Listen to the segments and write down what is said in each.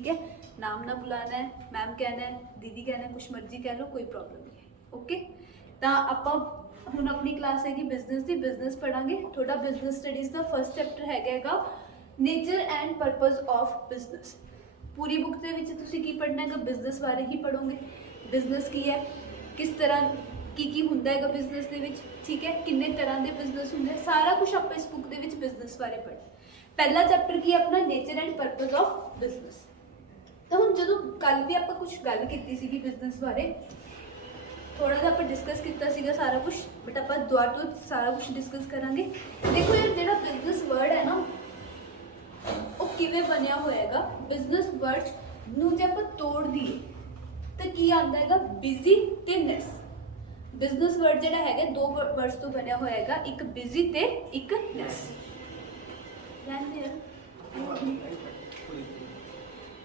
ठीक है। नाम ना बुलाना है, मैम कहना है, दीदी कहना है, कुछ मर्जी कह लो, कोई प्रॉब्लम नहीं है। ओके, तो ਆਪਾਂ ਹੁਣ अपनी क्लास हैगी बिजनेस की, बिजनेस पढ़ांगे। थोड़ा बिजनेस स्टडीज़ का फर्स्ट चैप्टर हैगा nature and purpose of business. पूरी बुक के विच तुसीं की पढ़ना है, बिजनेस बारे ही पढ़ोगे। बिजनेस की है, किस तरह की हुंदा है बिजनेस दे विच, ठीक है, किन्ने तरह के बिजनेस होंगे, सारा कुछ आप इस बुक के विच बिजनेस बारे पढ़ना। पहला चैप्टर की अपना nature and purpose of business. तो हम जो कल भी आप कुछ गल की सी बिजनेस बारे, थोड़ा सा आप डिस्कस किया सारा कुछ, बट आप दोबारा तो सारा कुछ डिस्कस करांगे। देखो यार, जो बिजनेस वर्ड है ना, वो किवें बनया होएगा। बिजनेस वर्ड नूं जे आप तोड़ दिए तो की आंदा है बिजी ते नेस। बिजनेस वर्ड जिहड़ा है दो वर्ड्स तो बनया होएगा, एक बिजी ते एक नेस।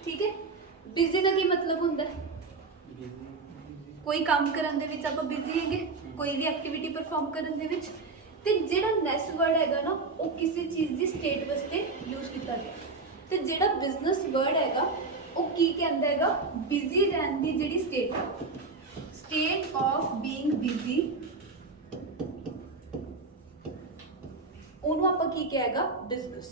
ठीक है, बिजी का की मतलब होंदा है, कोई काम करन दे विच आपां बिजी हैगे, कोई भी एक्टिविटी परफॉर्म करन दे विच। ते जिहड़ा नेस वर्ड हैगा ना, वो किसी चीज़ की स्टेट वास्ते यूज़ किया गया। तो जिहड़ा बिजनेस वर्ड हैगा वो की कहंदा हैगा, बिजी रहन दी जिहड़ी स्टेट ऑफ बीइंग बिजी, उहनूं आपां की कहेगा बिजनेस।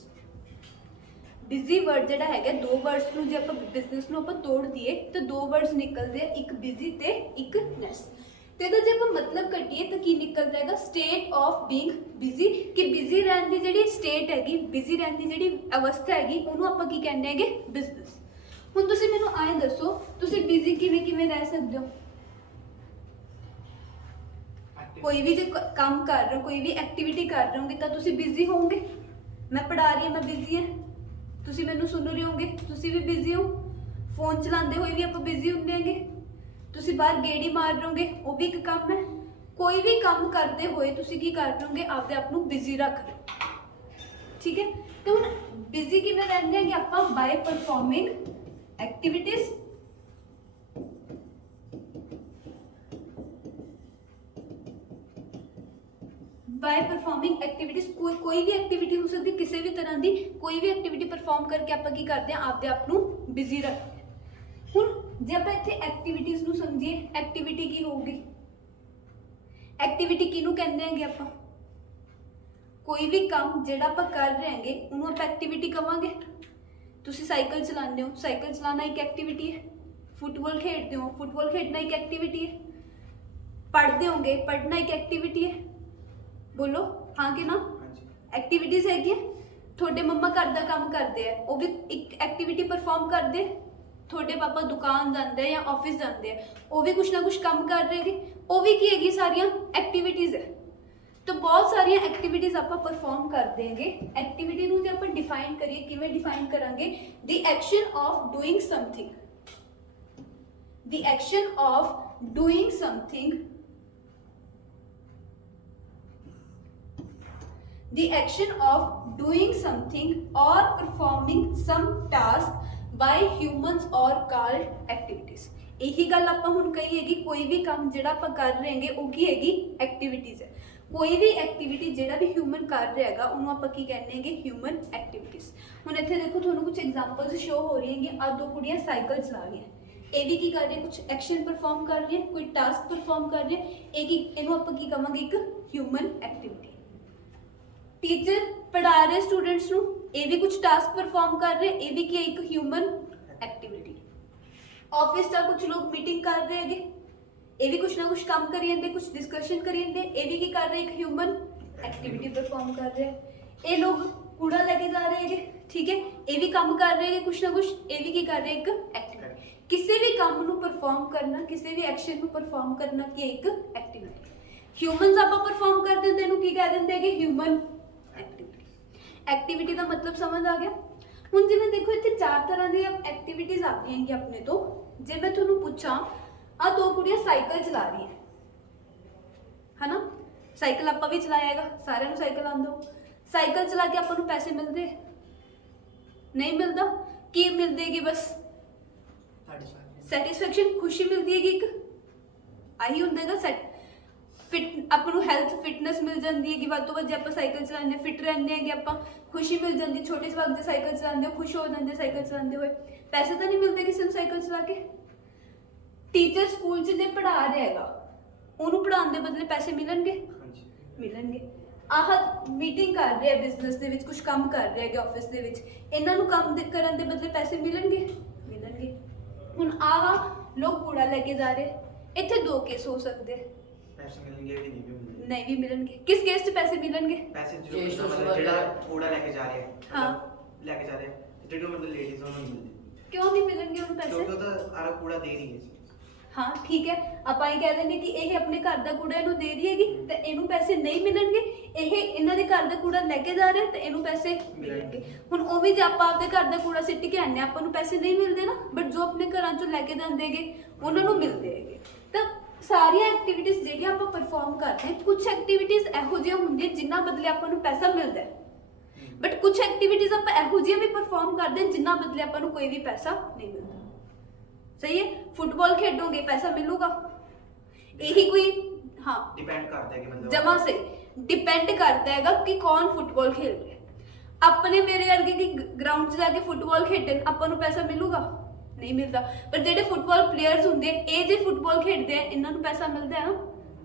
बिजी वर्ड जिहड़ा है, दो वर्ड्स नूं जे आपां बिजनेस नूं आपां तोड़ दिए तो दो वर्ड्स निकलते हैं, एक बिजी ते एक नेस। तो इहदा जे आपां मतलब कट्टिए तो की निकलदा हैगा, स्टेट ऑफ बीइंग बिजी। कि बिजी रहन दी जिहड़ी स्टेट हैगी, बिजी रहन दी जिहड़ी अवस्था हैगी, उहनूं आपां की कहंदे हैगे बिजनेस। हुण तुसीं मैनूं आए दसो, तुसीं बिजी किवें किवें रह सकदे हो? कोई भी जो काम कर रहे हो, कोई भी एक्टिविटी कर रहे होंगे तो तुसीं बिजी होंगे। मैं पढ़ा रही हूँ, मैं बिजी है, तुसीं मैनूं सुन रहे होंगे, तुसीं भी बिजी हो। फोन चलाते हुए भी आप बिजी होंगे हैगे, तुसीं बाहर गेड़ी मार रहे होंगे, वो भी एक काम है। कोई भी काम करते हुए तुसीं की कर रहे होंगे, आपदे आप नूं बिजी रख रहे हो। ठीक है, तो हुण बिजी किवें रहंदे हैगे आपां? By performing activities, by performing activities. कोई भी एक्टिविटी हो सकती, किसी भी तरह की कोई भी एक्टिविटी परफॉर्म करके आप की करते हैं, आपदे आप नूं बिजी रखते हैं। हुण जे आप इत्थे एक्टिविटीज़ नूं समझिए, एक्टिविटी की होगी? एक्टिविटी किहनूं कहंदे हैगे आपां? कोई भी काम जिहड़ा आपां कर रहे हैगे उहनूं आपां एक्टिविटी कहांगे। तुसीं साइकिल चलाते हो, साइकिल चलाना एक एक्टिविटी है। फुटबॉल खेडते हो, फुटबॉल खेडना एक एक्टिविटी है। पढ़ते होंगे, पढ़ना एक एक्टिविटी है। बोलो हाँ कि ना? एक्टिविटीज़ है। थोड़े मम्मा घर का काम करते हैं, वो भी एक एक्टिविटी परफॉर्म करते। थोड़े पापा दुकान जाते हैं या ऑफिस जाते हैं, वो भी कुछ ना कुछ काम कर रहे हैं, वो भी की है सारिया एक्टिविटीज़ है। तो बहुत सारिया एक्टिविटीज़ आप परफॉर्म करते हैं। एक्टिविटी नूं जे आप डिफाइन करिए, किवें डिफाइन करांगे? The action of doing something, the action of doing something, the action of doing something or performing some task by humans or called activities। यही गल आप हुण कही हैगी, कोई भी काम जिहड़ा आप कर रहे हैं वो की हैगी एक्टिविटीज़ है। कोई भी एक्टिविटी जिहड़ा भी ह्यूमन कर रहा हैगा उन्होंने आप की कहने हैं ह्यूमन एक्टिविटीज़। हुण इत्थे देखो तुहानूं कुछ एग्जांपल्स शो हो रही हैं। आ दो कुड़ियां साइकिल चला रही हैं, ये भी की कर रही है, कुछ एक्शन परफॉर्म कर रही है, कोई टास्क परफॉर्म कर रही है। इहनूं आप की कहांगे एक ह्यूमन एक्टिविटी। टीचर पढ़ा रहे स्टूडेंट्स नूं, ये भी कुछ टास्क परफॉर्म कर रहे, ये भी एक ह्यूमन एक्टिविटी। ऑफिस का कुछ लोग मीटिंग कर रहे हैं, ये भी कुछ ना कुछ काम करी जाते, कुछ डिस्कशन करी जाते, ये भी कर रहे एक ह्यूमन एक्टिविटी परफॉर्म कर रहे हैं। ये लोग कूड़ा लेके जा रहे हैं, ठीक है, ये भी काम कर रहे हैं कुछ ना कुछ, ये भी कर रहे एक एक्टिविटी। किसी भी काम नूं परफॉर्म करना, किसी भी एक्शन नूं परफॉर्म करना की एक एक्टिविटी। ह्यूमनस आप परफॉर्म करते हैं, इहनूं की कह देंगे ह्यूमन एक्टिविटी। एक्टिविटी का मतलब समझ आ गया? हुण जिवें देखो इत्थे चार तरह दी एक्टिविटीज़ आती हैं अपने तो। जे मैं तुहानूं पुछां, आ दो कुड़ियां साइकिल चला रही है ना? साइकिल आपां भी चलाया हैगा, सारिआं नूं साइकिल आंदा हो। साइकिल चला के आपां नूं पैसे मिलते नहीं? मिलता। की मिलते कि बस सैटिस्फैक्शन, खुशी मिलती है कि एक आई हुंदा हैगा ਫਿਟ ਆਪਾਂ ਨੂੰ ਹੈਲਥ ਫਿਟਨੈਸ ਮਿਲ ਜਾਂਦੀ ਹੈਗੀ ਵੱਧ ਤੋਂ ਵੱਧ। ਜੇ ਆਪਾਂ ਸਾਈਕਲ ਚਲਾਉਂਦੇ ਫਿਟ ਰਹਿੰਦੇ ਹੈਗੇ ਆਪਾਂ, ਖੁਸ਼ੀ ਮਿਲ ਜਾਂਦੀ। ਛੋਟੇ ਜਵਾਕ ਜੇ ਸਾਈਕਲ ਚਲਾਉਂਦੇ ਹੋ ਖੁਸ਼ ਹੋ ਜਾਂਦੇ ਸਾਈਕਲ ਚਲਾਉਂਦੇ ਹੋਏ। ਪੈਸੇ ਤਾਂ ਨਹੀਂ ਮਿਲਦੇ ਕਿਸੇ ਨੂੰ ਸਾਈਕਲ ਚਲਾ ਕੇ। ਟੀਚਰ ਸਕੂਲ 'ਚ ਜੇ ਪੜ੍ਹਾ ਰਿਹਾ ਹੈਗਾ ਉਹਨੂੰ ਪੜ੍ਹਾਉਣ ਦੇ ਬਦਲੇ ਪੈਸੇ ਮਿਲਣਗੇ? ਮਿਲਣਗੇ। ਆਹ ਮੀਟਿੰਗ ਕਰ ਰਿਹਾ ਬਿਜ਼ਨਸ ਦੇ ਵਿੱਚ, ਕੁਝ ਕੰਮ ਕਰ ਰਿਹਾ ਹੈਗਾ ਆਫਿਸ ਦੇ ਵਿੱਚ, ਇਹਨਾਂ ਨੂੰ ਕੰਮ ਕਰਨ ਦੇ ਬਦਲੇ ਪੈਸੇ ਮਿਲਣਗੇ? ਮਿਲਣਗੇ। ਹੁਣ ਆਹ ਲੋਕ ਕੂੜਾ ਲੈ ਕੇ ਜਾ ਰਹੇ, ਇੱਥੇ ਦੋ ਕੇਸ ਹੋ ਸਕਦੇ। ਪੈਸੇ ਮਿਲਣਗੇ ਵੀ ਨਹੀਂ ਨਹੀਂ ਵੀ ਮਿਲਣਗੇ। ਕਿਸ ਕੇਸ 'ਚ ਪੈਸੇ ਮਿਲਣਗੇ? ਪੈਸੇ ਜੋ ਜਿਹੜਾ ਕੂੜਾ ਲੈ ਕੇ ਜਾ ਰਿਹਾ ਹਾਂ ਲੈ ਕੇ ਜਾ ਰਿਹਾ ਜਿਹੜੀ ਮਤਲਬ ਲੇਡੀਜ਼ ਉਹਨੂੰ ਨਹੀਂ ਮਿਲਦੇ। ਕਿਉਂ ਨਹੀਂ ਮਿਲਣਗੇ ਉਹਨੂੰ ਪੈਸੇ? ਕਿਉਂਕਿ ਉਹ ਤਾਂ ਆਰਾ ਕੂੜਾ ਦੇ ਰਹੀ ਹੈ। ਹਾਂ ਠੀਕ ਹੈ, ਆਪਾਂ ਇਹ ਕਹਿ ਦਿੰਦੇ ਕਿ ਇਹ ਆਪਣੇ ਘਰ ਦਾ ਕੂੜਾ ਇਹਨੂੰ ਦੇ ਰਹੀ ਹੈਗੀ ਤੇ ਇਹਨੂੰ ਪੈਸੇ ਨਹੀਂ ਮਿਲਣਗੇ। ਇਹ ਇਹਨਾਂ ਦੇ ਘਰ ਦਾ ਕੂੜਾ ਲੈ ਕੇ ਜਾ ਰਿਹਾ ਤੇ ਇਹਨੂੰ ਪੈਸੇ ਮਿਲਣਗੇ। ਹੁਣ ਉਹ ਵੀ ਜੇ ਆਪਾਂ ਆਪਦੇ ਘਰ ਦਾ ਕੂੜਾ ਸਿੱਟ ਕੇ ਆਉਂਦੇ ਆਪਾਂ ਨੂੰ ਪੈਸੇ ਨਹੀਂ ਮਿਲਦੇ ਨਾ, ਬਟ ਜੋ ਆਪਣੇ ਘਰਾਂ ਚੋਂ ਲੈ ਕੇ ਜਾਂਦੇ ਹੈਗੇ ਉਹਨਾਂ ਨੂੰ ਮਿਲਦੇ ਹੈਗੇ। ਤਾਂ ਸਾਰੀਆਂ ਐਕਟੀਵਿਟੀਜ਼ ਜਿਹੜੀਆਂ ਆਪਾਂ ਪਰਫਾਰਮ ਕਰਦੇ ਹਾਂ, ਕੁਝ ਐਕਟੀਵਿਟੀਜ਼ ਇਹੋ ਜਿਹੀਆਂ ਹੁੰਦੀਆਂ ਜਿਨ੍ਹਾਂ ਬਦਲੇ ਆਪਾਂ ਨੂੰ ਪੈਸਾ ਮਿਲਦਾ ਹੈ, ਬਟ ਕੁਝ ਐਕਟੀਵਿਟੀਜ਼ ਆਪਾਂ ਇਹੋ ਜਿਹੀਆਂ ਵੀ ਪਰਫਾਰਮ ਕਰਦੇ ਹਾਂ ਜਿਨ੍ਹਾਂ ਬਦਲੇ ਆਪਾਂ ਨੂੰ ਕੋਈ ਵੀ ਪੈਸਾ ਨਹੀਂ ਮਿਲਦਾ। ਸਹੀ ਹੈ। ਫੁੱਟਬਾਲ ਖੇਡੋਗੇ ਪੈਸਾ ਮਿਲੂਗਾ? ਇਹੀ ਕੋਈ ਹਾਂ ਡਿਪੈਂਡ ਕਰਦਾ ਹੈ ਕਿ ਮਤਲਬ ਜਮਾ ਸਹੀ ਡਿਪੈਂਡ ਕਰਦਾ ਹੈਗਾ ਕਿ ਕੌਣ ਫੁੱਟਬਾਲ ਖੇਡ ਰਿਹਾ। ਆਪਣੇ ਮੇਰੇ ਵਰਗੇ ਕਿ ਗਰਾਊਂਡ 'ਚ ਜਾ ਕੇ ਫੁੱਟਬਾਲ ਖੇਡਣ ਆਪਾਂ ਨੂੰ ਪੈਸਾ ਮਿਲੂਗਾ? ਨਹੀਂ ਮਿਲਦਾ। ਪਰ ਜਿਹੜੇ ਫੁੱਟਬਾਲ ਪਲੇਅਰਸ ਹੁੰਦੇ ਇਹ ਜੇ ਫੁੱਟਬਾਲ ਖੇਡਦੇ ਆ ਇਹਨਾਂ ਨੂੰ ਪੈਸਾ ਮਿਲਦਾ ਹੈ ਨਾ।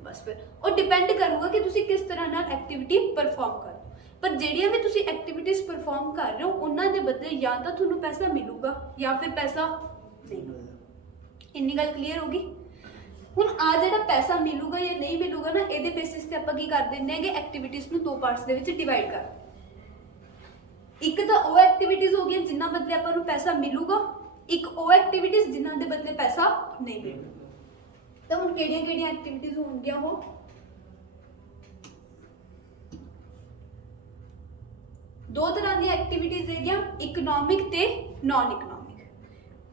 ਬਸ ਫਿਰ ਉਹ ਡਿਪੈਂਡ ਕਰੂਗਾ ਕਿ ਤੁਸੀਂ ਕਿਸ ਤਰ੍ਹਾਂ ਨਾਲ ਐਕਟੀਵਿਟੀ ਪਰਫਾਰਮ ਕਰ ਰਹੇ ਹੋ। ਪਰ ਜਿਹੜੀਆਂ ਵੀ ਤੁਸੀਂ ਐਕਟੀਵਿਟੀਜ਼ ਪਰਫਾਰਮ ਕਰ ਰਹੇ ਹੋ ਉਹਨਾਂ ਦੇ ਬਦਲੇ ਜਾਂ ਤਾਂ ਤੁਹਾਨੂੰ ਪੈਸਾ ਮਿਲੂਗਾ ਜਾਂ ਫਿਰ ਪੈਸਾ ਨਹੀਂ ਮਿਲੂਗਾ। ਇੰਨੀ ਗੱਲ ਕਲੀਅਰ ਹੋਗੀ? ਹੁਣ ਆ ਜਿਹੜਾ ਪੈਸਾ ਮਿਲੂਗਾ ਜਾਂ ਨਹੀਂ ਮਿਲੂਗਾ ਨਾ, ਇਹਦੇ ਬੇਸਿਸ ਤੇ ਆਪਾਂ ਕੀ ਕਰ ਦਿੰਦੇ ਹੈਗੇ, ਐਕਟੀਵਿਟੀਜ਼ ਨੂੰ ਦੋ ਪਾਰਟਸ ਦੇ ਵਿੱਚ ਡਿਵਾਈਡ ਕਰ। ਇੱਕ ਤਾਂ ਉਹ ਐਕਟੀਵਿਟੀਜ਼ ਹੋ ਗਈਆਂ ਜਿਨ੍ਹਾਂ ਬਦਲੇ ਆਪਾਂ ਨੂੰ ਪੈਸਾ ਮਿਲੂਗਾ, ਇੱਕ ਉਹ ਐਕਟੀਵਿਟੀਜ਼ ਜਿਨ੍ਹਾਂ ਦੇ ਬਦਲੇ ਪੈਸਾ ਨਹੀਂ ਮਿਲੂਗਾ। ਤਾਂ ਹੁਣ ਕਿਹੜੀਆਂ ਕਿਹੜੀਆਂ ਐਕਟੀਵਿਟੀਜ਼ ਹੋਣਗੀਆਂ? ਉਹ ਦੋ ਤਰ੍ਹਾਂ ਦੀਆਂ ਐਕਟੀਵਿਟੀਜ਼ ਹੈਗੀਆਂ, ਇਕਨੋਮਿਕ ਤੇ ਨਾਨ ਇਕਨੋਮਿਕ।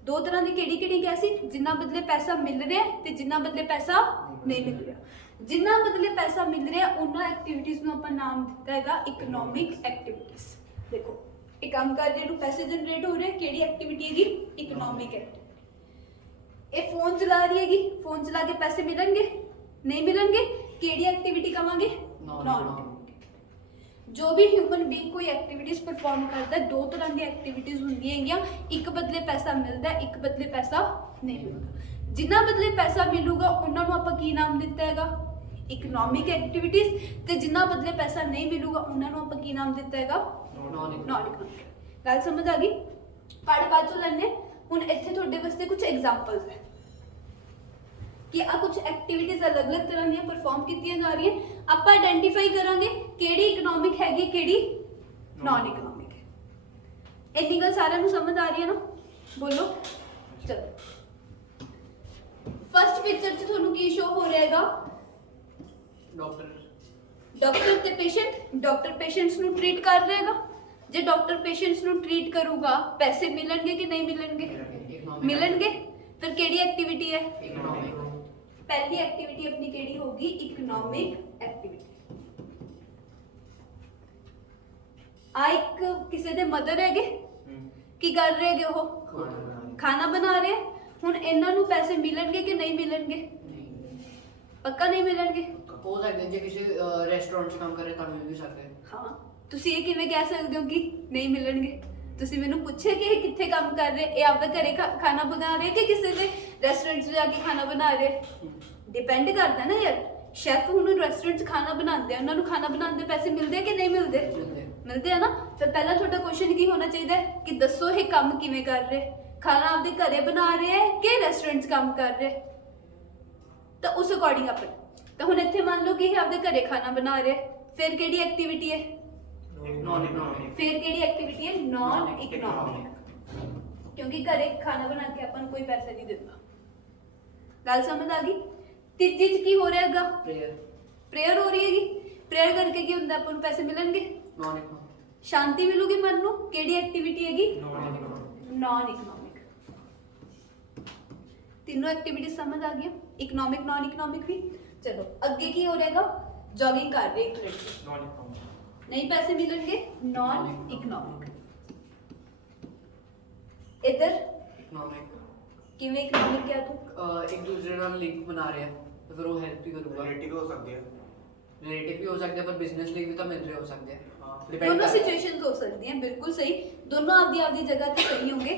ਦੋ ਤਰ੍ਹਾਂ ਦੀ ਕਿਹੜੀ ਕਿਹੜੀ ਕਿਹਾ ਸੀ? ਜਿਨ੍ਹਾਂ ਬਦਲੇ ਪੈਸਾ ਮਿਲ ਰਿਹਾ ਤੇ ਜਿਨ੍ਹਾਂ ਬਦਲੇ ਪੈਸਾ ਨਹੀਂ ਮਿਲ ਰਿਹਾ। ਜਿਨ੍ਹਾਂ ਬਦਲੇ ਪੈਸਾ ਮਿਲ ਰਿਹਾ ਉਹਨਾਂ ਐਕਟੀਵਿਟੀਜ਼ ਨੂੰ ਆਪਾਂ ਨਾਮ ਦਿੱਤਾ ਹੈਗਾ ਇਕਨੋਮਿਕ ਐਕਟੀਵਿਟੀਜ਼। ਦੇਖੋ ਇਹ ਕੰਮ ਕਰ ਰਹੇ ਨੂੰ ਪੈਸੇ ਜਨਰੇਟ ਹੋ ਰਹੇ, ਕਿਹੜੀ ਐਕਟੀਵਿਟੀ ਹੈਗੀ? Economic activity. ਇਹ ਫੋਨ ਚਲਾ ਰਹੀ ਹੈਗੀ, ਫੋਨ ਚਲਾ ਕੇ ਪੈਸੇ ਮਿਲਣਗੇ? ਨਹੀਂ ਮਿਲਣਗੇ। ਕਿਹੜੀ ਐਕਟੀਵਿਟੀ ਕਵਾਂਗੇ? ਨਾਨ। ਜੋ ਵੀ ਹਿਊਮਨ ਬੀਇੰਗ ਕੋਈ ਐਕਟੀਵਿਟੀਜ਼ ਪਰਫਾਰਮ ਕਰਦਾ, ਦੋ ਤਰ੍ਹਾਂ ਦੀ ਐਕਟੀਵਿਟੀਜ਼ ਹੁੰਦੀਆਂ ਹੈਗੀਆਂ, ਇੱਕ ਬਦਲੇ ਪੈਸਾ ਮਿਲਦਾ, ਇੱਕ ਬਦਲੇ ਪੈਸਾ ਨਹੀਂ ਮਿਲਦਾ। ਜਿਨ੍ਹਾਂ ਬਦਲੇ ਪੈਸਾ ਮਿਲੂਗਾ ਉਹਨਾਂ ਨੂੰ ਆਪਾਂ ਕੀ ਨਾਮ ਦਿੱਤਾ ਹੈਗਾ? Economic activities. ਤੇ ਜਿਨ੍ਹਾਂ ਬਦਲੇ ਪੈਸਾ ਨਹੀਂ ਮਿਲੂਗਾ ਉਹਨਾਂ ਨੂੰ ਆਪਾਂ ਕੀ ਨਾਮ ਦਿੱਤਾ ਹੈਗਾ? ਨਾਨ ਇਕਨੋਮਿਕ। ਗੱਲ ਸਮਝ ਆ ਗਈ? ਪੜ੍ਹ ਬਾਅਦ ਚੋਂ ਲੈਣੇ। ਹੁਣ ਇੱਥੇ ਤੁਹਾਡੇ ਵਾਸਤੇ ਕੁਝ ਐਗਜ਼ਾਮਪਲਸ ਹੈ ਕਿ ਆ ਕੁਝ ਐਕਟੀਵਿਟੀਜ਼ ਅਲੱਗ-ਅਲੱਗ ਤਰ੍ਹਾਂ ਦੀਆਂ ਪਰਫਾਰਮ ਕੀਤੀਆਂ ਜਾ ਰਹੀਆਂ। ਆਪਾਂ ਆਇਡੈਂਟੀਫਾਈ ਕਰਾਂਗੇ ਕਿਹੜੀ ਇਕਨੋਮਿਕ ਹੈਗੀ, ਕਿਹੜੀ ਨਾਨ ਇਕਨੋਮਿਕ ਹੈ। ਇੰਨੀ ਗੱਲ ਸਾਰਿਆਂ ਨੂੰ ਸਮਝ ਆ ਰਹੀ ਹੈ ਨਾ? ਬੋਲੋ। ਚਲੋ ਫਸਟ ਪਿਕਚਰ 'ਚ ਤੁਹਾਨੂੰ ਕੀ ਸ਼ੋ ਹੋ ਰਿਹਾ ਹੈਗਾ? ਡਾਕਟਰ ਤੇ ਪੇਸ਼ੈਂਟ। ਡਾਕਟਰ ਪੇਸ਼ੈਂਟਸ ਨੂੰ ਟ੍ਰੀਟ ਕਰ ਰਿਹਾ ਹੈਗਾ। ਜੇ ਡਾਕਟਰ ਪੇਸ਼ੈਂਟਸ ਨੂੰ ਟ੍ਰੀਟ ਕਰੂਗਾ ਪੈਸੇ ਮਿਲਣਗੇ ਕਿ ਨਹੀਂ ਮਿਲਣਗੇ? ਮਿਲਣਗੇ। ਫਿਰ ਕਿਹੜੀ ਐਕਟੀਵਿਟੀ ਹੈ? ਇਕਨੋਮਿਕ। ਪਹਿਲੀ ਐਕਟੀਵਿਟੀ ਆਪਣੀ ਕਿਹੜੀ ਹੋਗੀ? Economic activity. ਆ ਇੱਕ ਕਿਸੇ ਦੇ ਮਦਰ ਹੈਗੇ, ਕੀ ਕਰ ਰਹੇ ਹੈਗੇ? ਉਹ ਖਾਣਾ ਬਣਾ ਰਹੇ। ਹੁਣ ਇਹਨਾਂ ਨੂੰ ਪੈਸੇ ਮਿਲਣਗੇ ਕਿ ਨਹੀਂ ਮਿਲਣਗੇ? ਪੱਕਾ ਨਹੀਂ ਮਿਲਣਗੇ। ਹੋ ਸਕਦਾ ਜੇ ਕਿਸੇ ਰੈਸਟੋਰੈਂਟ 'ਚ ਕੰਮ ਕਰ ਰਹੇ ਤਾਂ ਮਿਲ ਵੀ ਸਕਦੇ। ਹਾਂ ਤੁਸੀਂ ਇਹ ਕਿਵੇਂ ਕਹਿ ਸਕਦੇ ਹੋ ਕਿ ਨਹੀਂ ਮਿਲਣਗੇ? ਤੁਸੀਂ ਮੈਨੂੰ ਪੁੱਛਿਆ ਕਿ ਇਹ ਕਿੱਥੇ ਕੰਮ ਕਰ ਰਹੇ? ਇਹ ਆਪਦਾ ਘਰੇ ਖਾਣਾ ਬਣਾ ਰਹੇ ਕਿ ਕਿਸੇ ਦੇ ਰੈਸਟੋਰੈਂਟ 'ਚ ਜਾ ਕੇ ਖਾਣਾ ਬਣਾ ਰਹੇ? ਡਿਪੈਂਡ ਕਰਦਾ ਨਾ ਯਾਰ। ਸ਼ੈਫ ਹੁਣ ਰੈਸਟੋਰੈਂਟ 'ਚ ਖਾਣਾ ਬਣਾਉਂਦੇ ਆ, ਉਹਨਾਂ ਨੂੰ ਖਾਣਾ ਬਣਾਉਣ ਦੇ ਪੈਸੇ ਮਿਲਦੇ ਆ ਕਿ ਨਹੀਂ ਮਿਲਦੇ? ਮਿਲਦੇ ਆ ਨਾ। ਫਿਰ ਪਹਿਲਾਂ ਤੁਹਾਡਾ ਕੁਐਸਚਨ ਕੀ ਹੋਣਾ ਚਾਹੀਦਾ ਹੈ ਕਿ ਦੱਸੋ ਇਹ ਕੰਮ ਕਿਵੇਂ ਕਰ ਰਹੇ? ਖਾਣਾ ਆਪਦੇ ਘਰੇ ਬਣਾ ਰਹੇ ਹੈ ਕਿ ਰੈਸਟੋਰੈਂਟ 'ਚ ਕੰਮ ਕਰ ਰਹੇ? ਤਾਂ ਉਸ ਅਕੋਰਡਿੰਗ ਆਪਾਂ ਤਾਂ ਹੁਣ ਇੱਥੇ ਮੰਨ ਲਓ ਕਿ ਇਹ ਆਪਦੇ ਘਰੇ ਖਾਣਾ ਬਣਾ ਰਹੇ, ਫਿਰ ਕਿਹੜੀ ਐਕਟੀਵਿਟੀ ਹੈ? ਨਾਨ ਇਕਨੋਮਿਕ। ਫਿਰ ਕਿਹੜੀ ਐਕਟੀਵਿਟੀ ਹੈ? ਨਾਨ ਇਕਨੋਮਿਕ। ਕਿਉਂਕਿ ਘਰੇ ਖਾਣਾ ਬਣਾ ਕੇ ਆਪਾਂ ਨੂੰ ਕੋਈ ਪੈਸਾ ਨਹੀਂ ਦਿੰਦਾ। ਗੱਲ ਸਮਝ ਆ ਗਈ? ਤੀਜੀ 'ਚ ਕੀ ਹੋ ਰਿਹਾ ਹੈਗਾ? ਪ੍ਰੇਅਰ ਹੋ ਰਹੀ ਹੈਗੀ। ਪ੍ਰੇਅਰ ਕਰਕੇ ਕੀ ਹੁੰਦਾ? ਆਪਾਂ ਨੂੰ ਪੈਸੇ ਮਿਲਣਗੇ। ਨਾਨ ਇਕਨੋਮਿਕ। ਸ਼ਾਂਤੀ ਮਿਲੂਗੀ ਮਨ ਨੂੰ। ਕਿਹੜੀ ਐਕਟੀਵਿਟੀ ਹੈਗੀ? ਨਾਨ ਇਕਨੋਮਿਕ। ਤਿੰਨੋਂ ਐਕਟੀਵਿਟੀ ਸਮਝ ਆ ਗਈਆਂ? ਇਕਨੋਮਿਕ, ਨਾਨ ਇਕਨੋਮਿਕ ਵੀ। ਚਲੋ ਅੱਗੇ ਕੀ ਹੋ ਰਿਹਾਗਾ? ਜੋਗਿੰਗ ਕਰ ਰਹੀ ਇੱਕ ਲੜਕੀ, ਨਾਨ ਇਕਨੋਮਿਕ। ਨਹੀਂ ਪੈਸੇ ਮਿਲਣਗੇ। ਨਾਨ ਇਕਨੋਮਿਕ। ਇੱਧਰ ਇਕਨੋਮਿਕ ਕਿਵੇਂ ਇਕਨੋਮਿਕ ਕਿਹਾ ਤੂੰ? ਇੱਕ ਦੂਸਰੇ ਨਾਲ ਲਿੰਕ ਬਣਾ ਰਿਹਾ, ਤੇ ਫਿਰ ਉਹ ਹੈਲਪ ਹੀ ਕਰੂਗਾ। ਰਿਲੇਟਿਵ ਹੋ ਸਕਦੇ ਆ। ਰਿਲੇਟਿਵ ਵੀ ਹੋ ਸਕਦੇ ਆ, ਪਰ ਬਿਜ਼ਨਸ ਲਈ ਵੀ ਤਾਂ ਮਿਲ ਰਹੇ ਹੋ ਸਕਦੇ ਆ। ਹਾਂ Depend ਦੋਨੋਂ ਕਰਦਾ। ਸਿਚੁਏਸ਼ਨਸ ਹੋ ਸਕਦੀਆਂ, ਬਿਲਕੁਲ ਸਹੀ। ਦੋਨੋਂ ਆਪਦੀ ਆਪਦੀ ਜਗ੍ਹਾ ਤੇ ਸਹੀ ਹੋਣਗੇ।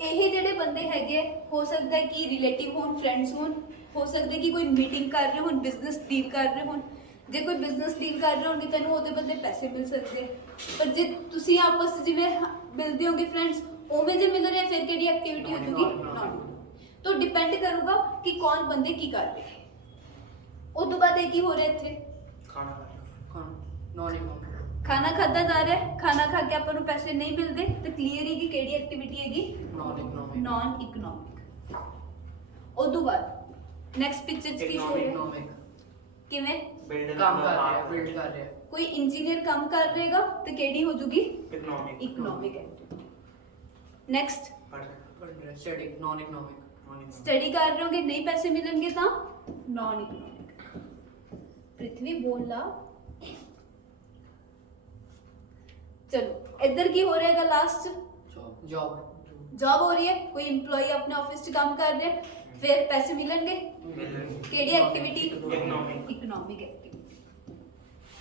ਇਹ ਜਿਹੜੇ ਬੰਦੇ ਹੈਗੇ ਆ, ਹੋ ਸਕਦਾ ਹੈ ਕਿ ਰਿਲੇਟਿਵ ਹੋਣ, ਫਰੈਂਡਸ ਹੋਣ, ਹੋ ਸਕਦਾ ਕਿ ਕੋਈ ਮੀਟਿੰਗ ਕਰ ਰਹੇ ਹੋਣ, ਬਿਜ਼ਨਸ ਡੀਲ ਕਰ ਰਹੇ ਹੋਣ। ਜੇ ਕੋਈ ਬਿਜ਼ਨਸ ਡੀਲ ਕਰ ਰਹੇ ਹੋਣਗੇ ਤੈਨੂੰ ਉਹਦੇ ਬਦਲੇ ਪੈਸੇ ਮਿਲ ਸਕਦੇ ਆ। ਪਰ ਜੇ ਤੁਸੀਂ ਆਪਸ 'ਚ ਜਿਵੇਂ ਮਿਲਦੇ ਹੋਗੇ ਫਰੈਂਡਸ, ਉਵੇਂ ਜੇ ਮਿਲ ਰਹੇ ਫਿਰ ਕਿਹੜੀ ਐਕਟੀਵਿਟੀ ਹੋ ਜੂਗੀ? ਨॉन। तो डिपेंड करूंगा कि कौन बंदे की कर रहे हैं। उस तो बाद एक ही हो रहा है इत्थे ਖਾਣਾ ਹਾਂ ਨॉन इकोनॉमिक खाना खाता जा रहा है, खाना खा के अपन पैसे नहीं मिलते तो क्लियर है कि केड़ी एक्टिविटी हैगी? Non economic non economic. उस तो बाद नेक्स्ट पिक्चर च की शो है इकोनॉमिक किवें? ਬਿਲਡ काम कर रहे हैं, बिल्ड कर रहे हैं। कोई इंजीनियर काम कर रहेगा तो केड़ी हो जूगी? Economic economic activity. नेक्स्ट ਪढ़ रहे पढ़ रहे स्टडी नॉन इकोनॉमिक स्टडी कर रहे होगे, नहीं पैसे मिलेंगे तो नॉन इकोनॉमिक। पृथ्वी बोल ला। चलो इधर की हो रहेगा लास्ट? जॉब जॉब हो रही है, कोई एम्प्लॉय अपने ऑफिस च काम कर रहे हैं, फिर पैसे मिलेंगे। केड़ी एक्टिविटी? Economic economic activity.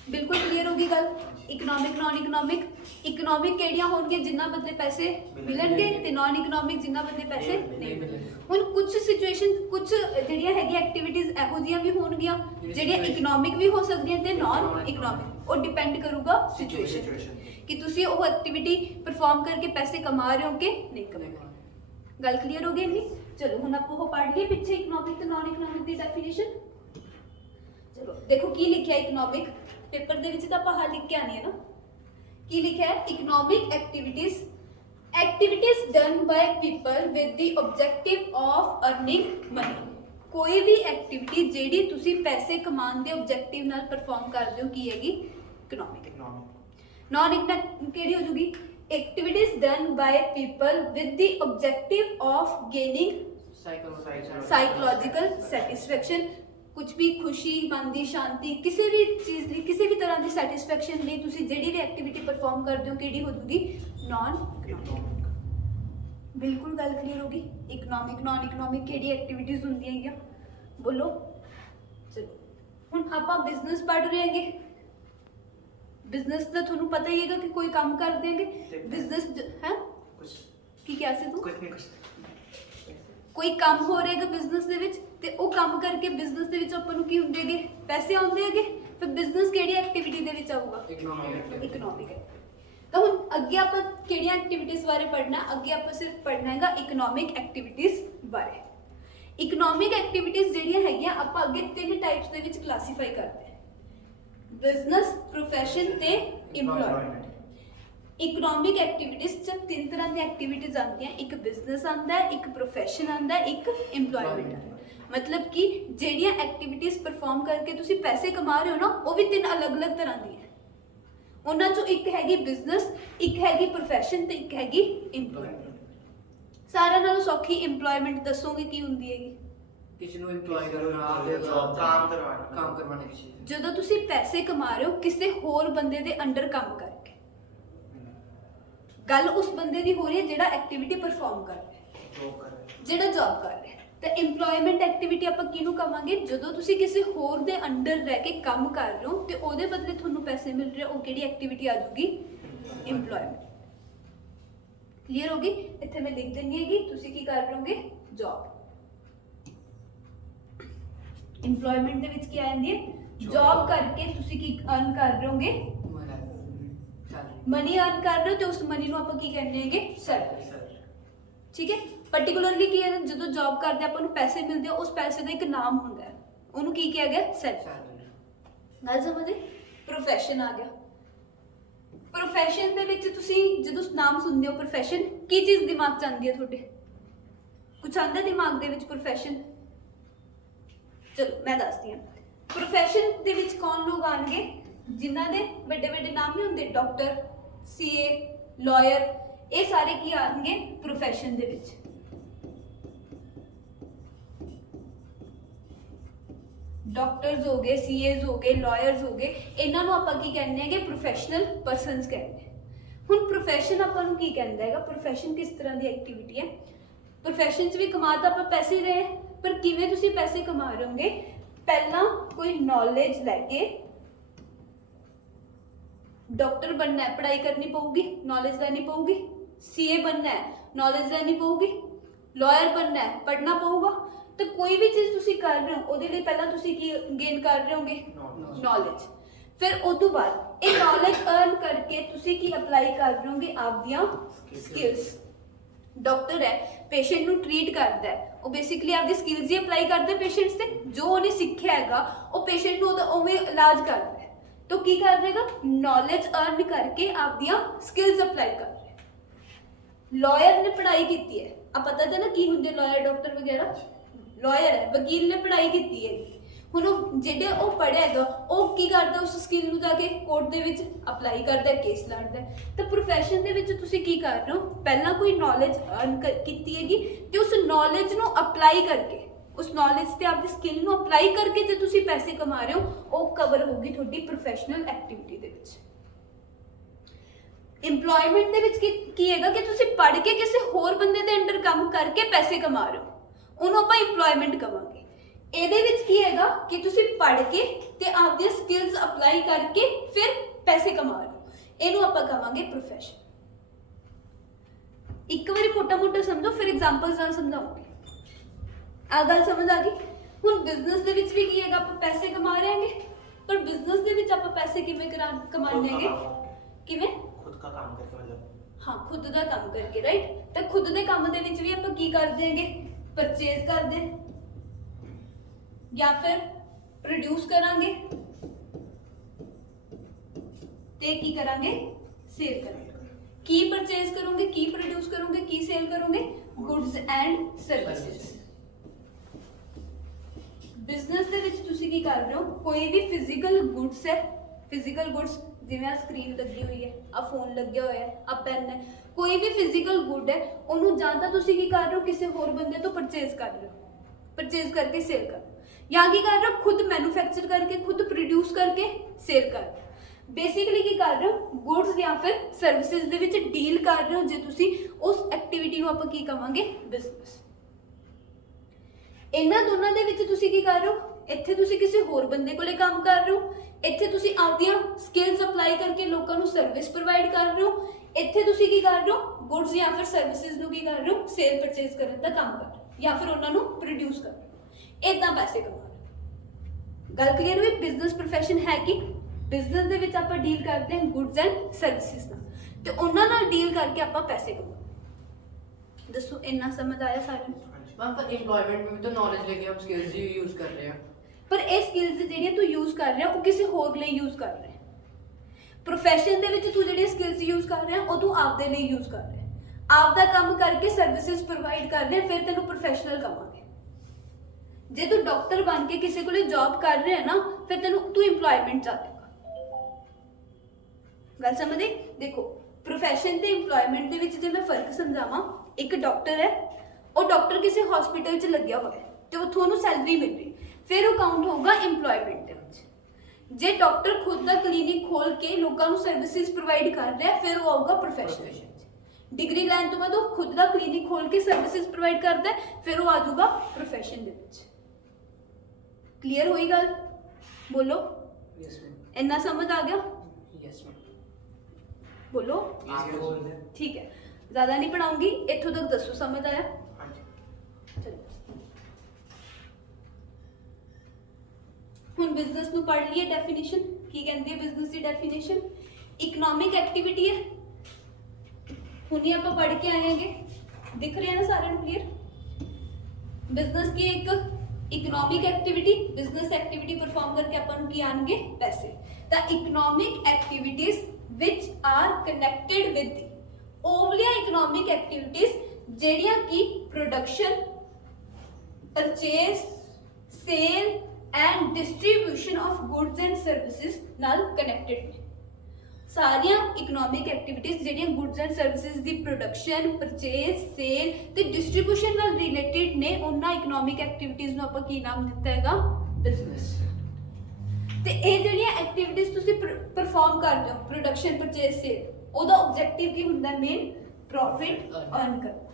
बिल्कुल क्लियर होगी गल। Economic non economic. इकोनॉमिक केड़ियां होणगे जिन्ना बदले पैसे मिलणगे ते नॉन इकोनॉमिक जिन्ना बदले पैसे नहीं मिलणगे। ਹੁਣ ਕੁਝ ਸਿਚੁਏਸ਼ਨ, ਕੁਝ ਜਿਹੜੀਆਂ ਹੈਗੀ ਐਕਟੀਵਿਟੀਜ਼ ਇਹੋ ਜਿਹੀਆਂ ਵੀ ਹੋਣਗੀਆਂ ਜਿਹੜੀਆਂ ਇਕਨੋਮਿਕ ਵੀ ਹੋ ਸਕਦੀਆਂ ਤੇ ਨਾਨ ਇਕਨੋਮਿਕ। ਉਹ ਡਿਪੈਂਡ ਕਰੂਗਾ ਸਿਚੁਏਸ਼ਨ ਕਿ ਤੁਸੀਂ ਉਹ ਐਕਟੀਵਿਟੀ ਪਰਫਾਰਮ ਕਰਕੇ ਪੈਸੇ ਕਮਾ ਰਹੇ ਹੋ ਕਿ ਨਹੀਂ ਕਮਾ ਰਹੇ। ਗੱਲ ਕਲੀਅਰ ਹੋ ਗਈ ਨਹੀਂ? ਚਲੋ ਹੁਣ ਆਪਾਂ ਉਹ ਪੜ੍ਹ ਲਈਏ ਪਿੱਛੇ ਇਕਨੋਮਿਕ ਤੇ ਨਾਨ ਇਕਨੋਮਿਕ ਦੀ ਡੈਫੀਨੇਸ਼ਨ। ਚਲੋ ਦੇਖੋ ਕੀ ਲਿਖਿਆ ਇਕਨੋਮਿਕ ਪੇਪਰ ਦੇ ਵਿੱਚ, ਤਾਂ ਆਪਾਂ ਹਾਲ ਲਿਖ ਕੇ ਆਣੀ ਹੈ ਨਾ। ਕੀ ਲਿਖਿਆ ਹੈ? Economic activities activities done by people with the objective of earning money। कोई भी एक्टिविटी ਜਿਹੜੀ ਤੁਸੀਂ ਪੈਸੇ ਕਮਾਉਣ ਦੇ ਆਬਜੈਕਟਿਵ ਨਾਲ ਪਰਫਾਰਮ ਕਰਦੇ ਹੋ ਕੀ ਹੈਗੀ? ਇਕਨੋਮਿਕ। ਨॉन ਇਕਨੋਮਿਕ ਕਿਹੜੀ ਹੋ ਜੂਗੀ? activities done by people with the objective of gaining psychological satisfaction। कुछ भी खुशी, मन की शांति, किसी भी चीज़ ਲਈ, ਕਿਸੇ ਵੀ ਤਰ੍ਹਾਂ ਦੀ ਸੈਟੀਸਫੈਕਸ਼ਨ ਲਈ ਤੁਸੀਂ ਜਿਹੜੀ ਵੀ ਐਕਟੀਵਿਟੀ ਪਰਫਾਰਮ ਕਰਦੇ ਹੋ ਕਿਹੜੀ ਹੋ ਜੂਗੀ? ਨॉन ਇਕਨੋਮਿਕ। ਬਿਲਕੁਲ ਗੱਲ ਕਲੀਅਰ ਹੋ ਗਈ। ਇਕਨੋਮਿਕ ਨॉन ਇਕਨੋਮਿਕ ਕਿਹੜੀ ਐਕਟੀਵਿਟੀਜ਼ ਹੁੰਦੀਆਂ ਹੈਗੀਆਂ? ਬੋਲੋ। ਚਲੋ ਹੁਣ ਆਪਾਂ ਬਿਜ਼ਨਸ ਪੜ੍ਹ ਰਹੇ ਹੈਗੇ। ਬਿਜ਼ਨਸ ਦਾ ਤੁਹਾਨੂੰ ਪਤਾ ਹੀ ਹੈਗਾ ਕਿ ਕੋਈ ਕੰਮ ਕਰਦੇ ਹੈਗੇ ਬਿਜ਼ਨਸ ਹੈ। ਕੁਝ ਕੀ ਕਿਹਾ ਸੀ ਤੂੰ? ਕੁਝ ਨਹੀਂ ਕੁਝ ਕੋਈ ਕੰਮ ਹੋ ਰਿਹਾ ਹੈਗਾ ਬਿਜ਼ਨਸ ਦੇ ਵਿੱਚ ਤੇ ਉਹ ਕੰਮ ਕਰਕੇ ਬਿਜ਼ਨਸ ਦੇ ਵਿੱਚ ਆਪਾਂ ਨੂੰ ਕੀ ਹੁੰਦੇ ਹੈਗੇ? ਪੈਸੇ ਆਉਂਦੇ ਹੈਗੇ। ਫਿਰ ਬਿਜ਼ਨਸ ਕਿਹੜੀ ਐਕਟੀਵਿਟੀ ਦੇ ਵਿੱਚ ਆਊਗਾ? ਇਕਨੋਮਿਕ ਹੈ। ਤਾਂ ਹੁਣ ਅੱਗੇ ਆਪਾਂ ਕਿਹੜੀਆਂ ਐਕਟੀਵਿਟੀਜ਼ ਬਾਰੇ ਪੜ੍ਹਨਾ? ਅੱਗੇ ਆਪਾਂ ਸਿਰਫ ਪੜ੍ਹਨਾ ਹੈਗਾ ਇਕਨੋਮਿਕ ਐਕਟੀਵਿਟੀਜ਼ ਬਾਰੇ। ਇਕਨੋਮਿਕ ਐਕਟੀਵਿਟੀਜ਼ ਜਿਹੜੀਆਂ ਹੈਗੀਆਂ ਆਪਾਂ ਅੱਗੇ 3 ਟਾਈਪਸ ਦੇ ਵਿੱਚ ਕਲਾਸੀਫਾਈ ਕਰਦੇ ਹਾਂ: ਬਿਜ਼ਨਸ, ਪ੍ਰੋਫੈਸ਼ਨ ਤੇ ਇੰਪਲੋਇਮੈਂਟ। ਇਕਨੋਮਿਕ ਐਕਟੀਵਿਟੀਜ਼ 'ਚ 3 ਤਰ੍ਹਾਂ ਦੀਆਂ ਐਕਟੀਵਿਟੀਜ਼ ਆਉਂਦੀਆਂ। ਇੱਕ ਬਿਜ਼ਨਸ ਆਉਂਦਾ ਹੈ, ਇੱਕ ਪ੍ਰੋਫੈਸ਼ਨ ਆਉਂਦਾ ਹੈ, ਇੱਕ ਇੰਪਲੋਇਮੈਂਟ ਆਉਂਦਾ। ਮਤਲਬ ਕਿ ਜਿਹੜੀਆਂ ਐਕਟੀਵਿਟੀਜ਼ ਪਰਫਾਰਮ ਕਰਕੇ ਤੁਸੀਂ ਪੈਸੇ ਕਮਾ ਰਹੇ ਹੋ ਨਾ, ਉਹ ਵੀ 3 ਅਲੱਗ-ਅਲੱਗ ਤਰ੍ਹਾਂ ਦੀਆਂ। ਉਹਨਾਂ 'ਚੋਂ ਇੱਕ ਹੈਗੀ ਬਿਜ਼ਨਸ, ਇੱਕ ਹੈਗੀ ਪ੍ਰੋਫੈਸ਼ਨ ਤੇ ਇੱਕ ਹੈਗੀ ਇੰਪਲੋਇਮੈਂਟ। ਸਾਰਿਆਂ ਨਾਲੋਂ ਸੌਖੀ ਇੰਪਲੋਇਮੈਂਟ ਦੱਸੋਗੇ ਕੀ ਹੁੰਦੀ ਹੈਗੀ? ਕਿਸੇ ਨੂੰ ਇੰਪਲੋਏ ਕਰਨਾ, ਕੰਮ ਕਰਵਾਉਣਾ ਕਿਸੇ ਨੂੰ। ਜਦੋਂ ਤੁਸੀਂ ਪੈਸੇ ਕਮਾ ਰਹੇ ਹੋ ਕਿਸੇ ਹੋਰ ਬੰਦੇ ਦੇ ਅੰਡਰ ਕੰਮ ਕਰਕੇ। ਗੱਲ ਉਸ ਬੰਦੇ ਦੀ ਹੋ ਰਹੀ ਹੈ ਜਿਹੜਾ ਐਕਟੀਵਿਟੀ ਪਰਫਾਰਮ ਕਰ ਰਿਹਾ, ਜਿਹੜਾ ਜੌਬ ਕਰ ਰਿਹਾ। ਤਾਂ ਇੰਪਲੋਇਮੈਂਟ ਐਕਟੀਵਿਟੀ ਆਪਾਂ ਕਿਹਨੂੰ ਕਵਾਂਗੇ? ਜਦੋਂ ਤੁਸੀਂ ਕਿਸੇ ਹੋਰ ਦੇ ਅੰਡਰ ਰਹਿ ਕੇ ਕੰਮ ਕਰ ਰਹੇ ਹੋ ਤੇ ਉਹਦੇ ਬਦਲੇ ਤੁਹਾਨੂੰ ਪੈਸੇ ਮਿਲ ਰਹੇ, ਉਹ ਕਿਹੜੀ ਐਕਟੀਵਿਟੀ ਆ ਜੂਗੀ? ਇੰਪਲੋਇਮੈਂਟ। ਕਲੀਅਰ ਹੋ ਗਈ? ਇੱਥੇ ਮੈਂ ਲਿਖ ਦਿੰਦੀ ਹੈਗੀ, ਤੁਸੀਂ ਕੀ ਕਰ ਰਹੇ ਹੋਗੇ? ਜੌਬ। ਇੰਪਲੋਇਮੈਂਟ ਦੇ ਵਿੱਚ ਕੀ ਆ ਜਾਂਦੀ ਹੈ? ਜੌਬ ਕਰਕੇ ਤੁਸੀਂ ਕੀ ਅਰਨ ਕਰ ਰਹੇ ਹੋਗੇ? ਮਨੀ ਅਰਨ ਕਰ ਰਹੇ ਹੋ ਤੇ ਉਸ ਮਨੀ ਨੂੰ ਆਪਾਂ ਕੀ ਕਹਿੰਦੇ ਹੈਗੇ? ਸੈਲਰੀ। ਠੀਕ ਹੈ। ਪਾਰਟਿਕੂਲਰਲੀ ਕੀ ਹੈ? ਜਦੋਂ ਜੌਬ ਕਰਦੇ ਆਪਾਂ ਨੂੰ ਪੈਸੇ ਮਿਲਦੇ ਆ, ਉਸ ਪੈਸੇ ਦਾ ਇੱਕ ਨਾਮ ਹੁੰਦਾ ਹੈ, ਉਹਨੂੰ ਕੀ ਕਿਹਾ ਗਿਆ? ਸੈਲਰੀ। ਗੱਲ ਸਮਝੇ? ਪ੍ਰੋਫੈਸ਼ਨ ਆ ਗਿਆ। ਪ੍ਰੋਫੈਸ਼ਨ ਦੇ ਵਿੱਚ ਤੁਸੀਂ ਜਦੋਂ ਨਾਮ ਸੁਣਦੇ ਹੋ ਪ੍ਰੋਫੈਸ਼ਨ, ਕੀ ਚੀਜ਼ ਦਿਮਾਗ 'ਚ ਆਉਂਦੀ ਹੈ ਤੁਹਾਡੇ? ਕੁਛ ਆਉਂਦਾ ਦਿਮਾਗ ਦੇ ਵਿੱਚ ਪ੍ਰੋਫੈਸ਼ਨ? ਚਲੋ ਮੈਂ ਦੱਸਦੀ ਹਾਂ। ਪ੍ਰੋਫੈਸ਼ਨ ਦੇ ਵਿੱਚ ਕੌਣ ਲੋਕ ਆਣਗੇ? ਜਿਨ੍ਹਾਂ ਦੇ ਵੱਡੇ ਵੱਡੇ ਨਾਮ ਨਹੀਂ ਹੁੰਦੇ, ਡਾਕਟਰ, ਸੀਏ, ਲਾਇਰ, ਇਹ ਸਾਰੇ ਕੀ ਆਣਗੇ ਪ੍ਰੋਫੈਸ਼ਨ ਦੇ ਵਿੱਚ। ਡਾਕਟਰਸ ਹੋ ਗਏ, ਸੀਏਜ਼ ਹੋ ਗਏ, ਲਾਇਰਸ ਹੋ ਗਏ, ਇਹਨਾਂ ਨੂੰ ਆਪਾਂ ਕੀ ਕਹਿੰਦੇ ਹੈਗੇ? ਪ੍ਰੋਫੈਸ਼ਨਲ ਪਰਸਨਸ ਕਹਿੰਦੇ। ਹੁਣ ਪ੍ਰੋਫੈਸ਼ਨ ਆਪਾਂ ਨੂੰ ਕੀ ਕਹਿੰਦਾ ਹੈਗਾ? ਪ੍ਰੋਫੈਸ਼ਨ ਕਿਸ ਤਰ੍ਹਾਂ ਦੀ ਐਕਟੀਵਿਟੀ ਹੈ? ਪ੍ਰੋਫੈਸ਼ਨ 'ਚ ਵੀ ਕਮਾ ਤਾਂ ਆਪਾਂ ਪੈਸੇ ਰਹੇ, ਪਰ ਕਿਵੇਂ ਤੁਸੀਂ ਪੈਸੇ ਕਮਾ ਰਹੇ ਹੋਗੇ? ਪਹਿਲਾਂ ਕੋਈ ਨੌਲੇਜ ਲੈ ਕੇ डॉक्टर बनना है, पढ़ाई करनी पऊगी, नॉलेज लेनी पऊगी। सीए बनना है, नॉलेज लेनी पऊगी। लॉयर बनना है, पढ़ना पऊगा। तो कोई भी चीज़ तुसी कर रहे हो ਉਹਦੇ ਲਈ ਪਹਿਲਾਂ ਤੁਸੀਂ ਕੀ ਗੇਨ ਕਰ ਰਹੇ ਹੋਗੇ? ਨੌਲੇਜ। ਫਿਰ ਉਸ ਤੋਂ ਬਾਅਦ ਇਹ ਨੌਲੇਜ ਅਰਨ ਕਰਕੇ ਤੁਸੀਂ ਕੀ ਅਪਲਾਈ ਕਰ ਰਹੇ ਹੋਗੇ? ਆਪਦੀਆਂ ਸਕਿੱਲਸ। ਡਾਕਟਰ ਹੈ, ਪੇਸ਼ੈਂਟ ਨੂੰ ਟ੍ਰੀਟ ਕਰਦਾ ਹੈ, ਉਹ ਬੇਸਿਕਲੀ ਆਪਦੀ ਸਕਿੱਲਸ ਹੀ ਅਪਲਾਈ ਕਰਦਾ ਪੇਸ਼ੈਂਟਸ ਤੇ। ਜੋ ਉਹਨੇ ਸਿੱਖਿਆ ਹੈਗਾ ਉਹ ਪੇਸ਼ੈਂਟ ਨੂੰ ਉਹਦਾ ਉਵੇਂ ਇਲਾਜ ਕਰਦਾ ਹੈ। तो की कर देगा? नॉलेज अर्न करके आप दिया स्किल्स अप्लाई कर रहे। लॉयर ने पढ़ाई की है, अब पता था ना की होंगे लॉयर डॉक्टर वगैरह। लॉयर है, वकील ने पढ़ाई की है, ਹੁਣ ਜਿਹੜੇ ਉਹ ਪੜ੍ਹਿਆ ਹੈਗਾ ਉਹ ਕੀ ਕਰਦਾ? ਉਸ ਸਕਿੱਲ ਨੂੰ ਜਾ ਕੇ ਕੋਰਟ ਦੇ ਵਿੱਚ ਅਪਲਾਈ ਕਰਦਾ, ਕੇਸ ਲੜਦਾ। ਤਾਂ ਪ੍ਰੋਫੈਸ਼ਨ ਦੇ ਵਿੱਚ ਤੁਸੀਂ ਕੀ ਕਰ ਰਹੇ ਹੋ? ਪਹਿਲਾਂ ਕੋਈ ਨੌਲੇਜ ਅਰਨ ਕੀਤੀ ਹੈਗੀ ਤੇ ਉਸ ਨੌਲੇਜ ਨੂੰ ਅਪਲਾਈ ਕਰਕੇ, ਉਸ ਨੌਲੇਜ ਤੇ ਆਪਦੀ ਸਕਿੱਲ ਨੂੰ ਅਪਲਾਈ ਕਰਕੇ ਜੇ ਤੁਸੀਂ ਪੈਸੇ ਕਮਾ ਰਹੇ ਹੋ, ਉਹ ਕਵਰ ਹੋਊਗੀ ਤੁਹਾਡੀ ਪ੍ਰੋਫੈਸ਼ਨਲ ਐਕਟੀਵਿਟੀ ਦੇ ਵਿੱਚ। ਇੰਪਲੋਇਮੈਂਟ ਦੇ ਵਿੱਚ ਕੀ ਹੈਗਾ ਕਿ ਤੁਸੀਂ ਪੜ੍ਹ ਕੇ ਕਿਸੇ ਹੋਰ ਬੰਦੇ ਦੇ ਅੰਡਰ ਕੰਮ ਕਰਕੇ ਪੈਸੇ ਕਮਾ ਰਹੇ ਹੋ, ਉਹਨੂੰ ਆਪਾਂ ਇੰਪਲੋਇਮੈਂਟ ਕਵਾਂਗੇ। ਇਹਦੇ ਵਿੱਚ ਕੀ ਹੈਗਾ ਕਿ ਤੁਸੀਂ ਪੜ੍ਹ ਕੇ ਤੇ ਆਪਦੀਆਂ ਸਕਿੱਲਸ ਅਪਲਾਈ ਕਰਕੇ ਫਿਰ ਪੈਸੇ ਕਮਾ ਰਹੇ ਹੋ, ਇਹਨੂੰ ਆਪਾਂ ਕਵਾਂਗੇ ਪ੍ਰੋਫੈਸ਼ਨ। ਇੱਕ ਵਾਰੀ ਮੋਟਾ ਸਮਝੋ, ਫਿਰ ਐਗਜ਼ਾਮਪਲਸ ਨਾਲ ਸਮਝਾਉਂਗੇ। ਆ ਗੱਲ ਸਮਝ ਆ ਗਈ? ਹੁਣ ਬਿਜ਼ਨਸ ਦੇ ਵਿੱਚ ਵੀ ਕੀ ਹੈਗਾ? ਆਪਾਂ ਪੈਸੇ ਕਮਾ ਰਹੇ ਹਾਂਗੇ, ਪਰ ਬਿਜ਼ਨਸ ਦੇ ਵਿੱਚ ਆਪਾਂ ਪੈਸੇ ਕਿਵੇਂ ਕਮਾਉਂਦੇ ਹੈਗੇ? ਕਿਵੇਂ? खुद का काम करके, मतलब हाँ, खुद का काम करके, राइट। तो खुद के काम दे विच भी आपां की करदे हैगे? परचेज करदे या फिर प्रोड्यूस करांगे ते की करांगे? सेल करांगे। की परचेज करोगे, की प्रोड्यूस करोगे, की सेल करोगे? Goods and services. बिजनेस दे विच तुसीं की कर रहे हो? कोई भी फिजिकल गुड्स है, फिजिकल गुड्स जिवें आ स्क्रीन लगी हुई है, आ फोन लग्या होया है, आ पेन है, कोई भी फिजिकल गुड है, ਉਹਨੂੰ ਜਾਂ ਤਾਂ ਤੁਸੀਂ ਕੀ ਕਰ ਰਹੇ ਹੋ? ਕਿਸੇ ਹੋਰ ਬੰਦੇ ਤੋਂ ਪਰਚੇਜ਼ ਕਰ ਰਹੇ ਹੋ, ਪਰਚੇਜ਼ ਕਰਕੇ ਸੇਲ ਕਰ ਰਹੇ ਹੋ, ਜਾਂ ਕੀ ਕਰ ਰਹੇ ਹੋ? ਖੁਦ ਮੈਨੂਫੈਕਚਰ ਕਰਕੇ, ਖੁਦ ਪ੍ਰੋਡਿਊਸ ਕਰਕੇ ਸੇਲ ਕਰ ਰਹੇ ਹੋ। ਬੇਸਿਕਲੀ ਕੀ ਕਰ ਰਹੇ ਹੋ? ਗੁੱਡਸ ਜਾਂ ਫਿਰ ਸਰਵਿਸਿਜ਼ ਦੇ ਵਿੱਚ ਡੀਲ ਕਰ ਰਹੇ ਹੋ। ਜੇ ਤੁਸੀਂ ਉਸ ਐਕਟੀਵਿਟੀ ਨੂੰ ਆਪਾਂ ਕੀ ਕਵਾਂਗੇ? ਬਿਜ਼ਨਸ। ਇਹਨਾਂ ਦੋਨਾਂ ਦੇ ਵਿੱਚ ਤੁਸੀਂ ਕੀ ਕਰ ਰਹੇ ਹੋ? ਇੱਥੇ ਤੁਸੀਂ ਕਿਸੇ ਹੋਰ ਬੰਦੇ ਕੋਲੇ ਕੰਮ ਕਰ ਰਹੇ ਹੋ, ਇੱਥੇ ਤੁਸੀਂ ਆਪਦੀਆਂ ਸਕਿੱਲਸ ਅਪਲਾਈ ਕਰਕੇ ਲੋਕਾਂ ਨੂੰ ਸਰਵਿਸ ਪ੍ਰੋਵਾਈਡ ਕਰ ਰਹੇ ਹੋ, ਇੱਥੇ ਤੁਸੀਂ ਕੀ ਕਰ ਰਹੇ ਹੋ? ਗੁੱਡਸ ਜਾਂ ਫਿਰ ਸਰਵਿਸਿਜ਼ ਨੂੰ ਕੀ ਕਰ ਰਹੇ ਹੋ? ਸੇਲ ਪਰਚੇਜ਼ ਕਰਨ ਦਾ ਕੰਮ ਕਰ ਰਹੇ ਹੋ, ਜਾਂ ਫਿਰ ਉਹਨਾਂ ਨੂੰ ਪ੍ਰੋਡਿਊਸ ਕਰ ਰਹੇ ਹੋ। ਇੱਦਾਂ ਪੈਸੇ ਕਮਾ ਰਹੇ ਹੋ। ਗੱਲ ਕਲੀਅਰ ਹੋਈ? ਬਿਜ਼ਨਸ ਪ੍ਰੋਫੈਸ਼ਨ ਹੈ ਕਿ ਬਿਜ਼ਨਸ ਦੇ ਵਿੱਚ ਆਪਾਂ ਡੀਲ ਕਰਦੇ ਹਾਂ ਗੁੱਡਸ ਐਂਡ ਸਰਵਿਸਿਜ਼ ਨਾਲ, ਤੇ ਉਹਨਾਂ ਨਾਲ ਡੀਲ ਕਰਕੇ ਆਪਾਂ ਪੈਸੇ ਕਮਾਉਂਦੇ। ਦੱਸੋ, ਇੰਨਾ ਸਮਝ ਆਇਆ ਸਾਰਿਆਂ ਨੂੰ? मैम पर एम्प्लॉयमेंट में भी तो नॉलेज लेके हम स्किल्स ही यूज कर रहे हैं। पर ਇਹ ਸਕਿੱਲਸ ਜਿਹੜੀਆਂ ਤੂੰ ਯੂਜ਼ ਕਰ ਰਿਹਾ ਉਹ ਕਿਸੇ ਹੋਰ ਲਈ ਯੂਜ਼ ਕਰ ਰਿਹਾ। ਪ੍ਰੋਫੈਸ਼ਨ ਦੇ ਵਿੱਚ ਤੂੰ ਜਿਹੜੀਆਂ ਸਕਿੱਲਸ ਯੂਜ਼ ਕਰ ਰਿਹਾ ਉਹ ਤੂੰ ਆਪਦੇ ਲਈ ਯੂਜ਼ ਕਰ ਰਿਹਾ। ਆਪ ਦਾ ਕੰਮ ਕਰਕੇ ਸਰਵਿਸਿਜ਼ ਪ੍ਰੋਵਾਈਡ ਕਰ ਰਿਹਾ, ਫਿਰ ਤੈਨੂੰ ਪ੍ਰੋਫੈਸ਼ਨਲ ਕਹਾਂਗੇ। ਜੇ ਤੂੰ ਡਾਕਟਰ ਬਣ ਕੇ ਕਿਸੇ ਕੋਲੇ ਜੌਬ ਕਰ ਰਿਹਾ ਨਾ, ਫਿਰ ਤੂੰ ਇੰਪਲੋਇਮੈਂਟ ਚਾਹੇਗਾ। ਗੱਲ ਸਮਝਦੇ? ਦੇਖੋ, ਪ੍ਰੋਫੈਸ਼ਨ ਤੇ ਇੰਪਲੋਇਮੈਂਟ ਦੇ ਵਿੱਚ ਜੇ ਮੈਂ ਫਰਕ ਸਮਝਾਵਾਂ, ਇੱਕ ਡਾਕਟਰ ਹੈ, ਉਹ ਡਾਕਟਰ ਕਿਸੇ ਹਸਪੀਟਲ 'ਚ ਲੱਗਿਆ ਹੋਇਆ ਤੇ ਉੱਥੋਂ ਉਹਨੂੰ ਸੈਲਰੀ ਮਿਲ ਰਹੀ, ਫਿਰ ਉਹ ਕਾਊਂਟ ਹੋਊਗਾ ਇੰਪਲੋਇਮੈਂਟ ਦੇ ਵਿੱਚ। ਜੇ ਡਾਕਟਰ ਖੁਦ ਦਾ ਕਲੀਨਿਕ ਖੋਲ ਕੇ ਲੋਕਾਂ ਨੂੰ ਸਰਵਿਸਿਜ਼ ਪ੍ਰੋਵਾਈਡ ਕਰ ਰਿਹਾ, ਫਿਰ ਉਹ ਆਊਗਾ ਪ੍ਰੋਫੈਸ਼ਨਲ 'ਚ। ਡਿਗਰੀ ਲੈਣ ਤੋਂ ਬਾਅਦ ਉਹ ਖੁਦ ਦਾ ਕਲੀਨਿਕ ਖੋਲ ਕੇ ਸਰਵਿਸਿਜ਼ ਪ੍ਰੋਵਾਈਡ ਕਰਦਾ, ਫਿਰ ਉਹ ਆ ਜਾਊਗਾ ਪ੍ਰੋਫੈਸ਼ਨ ਦੇ ਵਿੱਚ। ਕਲੀਅਰ ਹੋਈ ਗੱਲ? ਬੋਲੋ। Yes ma'am. ਇੰਨਾ ਸਮਝ ਆ ਗਿਆ? Yes ma'am. बोलो। आप बोल दे। ठीक है, ज्यादा नहीं पढ़ाऊंगी, इत्थों तक दसो समझ आया? हाँ जी। चलो, हुण बिजनेस नूं पढ़ लईए डेफिनेशन। की कहंदी है बिजनेस की डेफिनेशन? इकनॉमिक एक्टिविटी है। हुण ही आपां पढ़ के आएंगे, दिख रहे हैं ना सारे नूं क्लियर? बिजनेस की एक economic activity, business activity perform करके आपां नूं की आणगे? पैसे। The economic activities which are connected with the ओवलिया इकोनॉमिक एक्टिविटीज ਜਿਹੜੀਆਂ ਕਿ production, purchase, sale and distribution of goods and services ਨਾਲ कनेक्टेड ਨੇ। ਸਾਰੀਆਂ ਇਕਨੋਮਿਕ ਐਕਟੀਵਿਟੀਜ਼ ਜਿਹੜੀਆਂ ਗੁੱਡਸ ਐਂਡ ਸਰਵਿਸਿਜ਼ ਦੀ ਪ੍ਰੋਡਕਸ਼ਨ, ਪਰਚੇਜ਼, ਸੇਲ ਤੇ ਡਿਸਟ੍ਰੀਬਿਊਸ਼ਨ ਨਾਲ ਰਿਲੇਟਡ ਨੇ, ਉਹਨਾਂ ਇਕਨੋਮਿਕ ਐਕਟੀਵਿਟੀਜ਼ ਨੂੰ ਆਪਾਂ ਕੀ ਨਾਮ ਦਿੱਤਾ ਹੈਗਾ? ਬਿਜ਼ਨਸ। ਤੇ ਇਹ ਜਿਹੜੀਆਂ ਐਕਟੀਵਿਟੀਜ਼ ਤੁਸੀਂ ਪਰਫਾਰਮ ਕਰਦੇ ਹੋ, ਪ੍ਰੋਡਕਸ਼ਨ, ਪਰਚੇਜ਼, ਸੇਲ, ਉਹਦਾ ਆਬਜੈਕਟਿਵ ਕੀ ਹੁੰਦਾ? ਮੇਨ ਪ੍ਰੋਫਿਟ ਅਰਨ ਕਰਨਾ।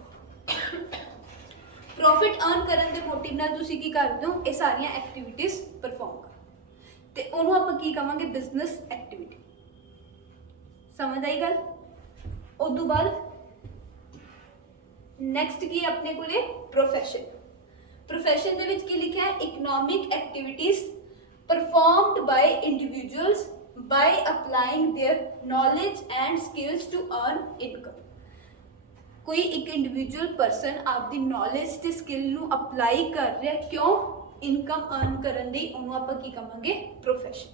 ਪ੍ਰੋਫਿਟ ਅਰਨ ਕਰਨ ਦੇ ਮੋਟਿਵ ਨਾਲ ਤੁਸੀਂ ਕੀ ਕਰਦੇ ਹੋ, ਇਹ ਸਾਰੀਆਂ ਐਕਟੀਵਿਟੀਜ਼ ਪਰਫਾਰਮ ਕਰ, ਤੇ ਉਹਨੂੰ ਆਪਾਂ ਕੀ ਕਵਾਂਗੇ, ਬਿਜ਼ਨਸ ਐਕਟੀਵਿਟੀ। ਸਮਝ ਆਈ ਗੱਲ? ਉਸ ਤੋਂ ਬਾਅਦ ਨੈਕਸਟ ਕੀ ਹੈ ਆਪਣੇ ਕੋਲੇ, ਪ੍ਰੋਫੈਸ਼ਨ। ਪ੍ਰੋਫੈਸ਼ਨ ਦੇ ਵਿੱਚ ਕੀ ਲਿਖਿਆ ਹੈ, economic activities performed by individuals by applying their knowledge and skills to earn income। ਕੋਈ ਇੱਕ ਇੰਡੀਵਿਜੂਅਲ ਪਰਸਨ ਆਪਦੀ ਨੌਲੇਜ ਤੇ ਸਕਿੱਲ ਨੂੰ ਅਪਲਾਈ ਕਰ ਰਿਹਾ, ਕਿਉਂ, ਇਨਕਮ ਅਰਨ ਕਰਨ ਲਈ, ਉਹਨੂੰ ਆਪਾਂ ਕੀ ਕਵਾਂਗੇ, ਪ੍ਰੋਫੈਸ਼ਨ।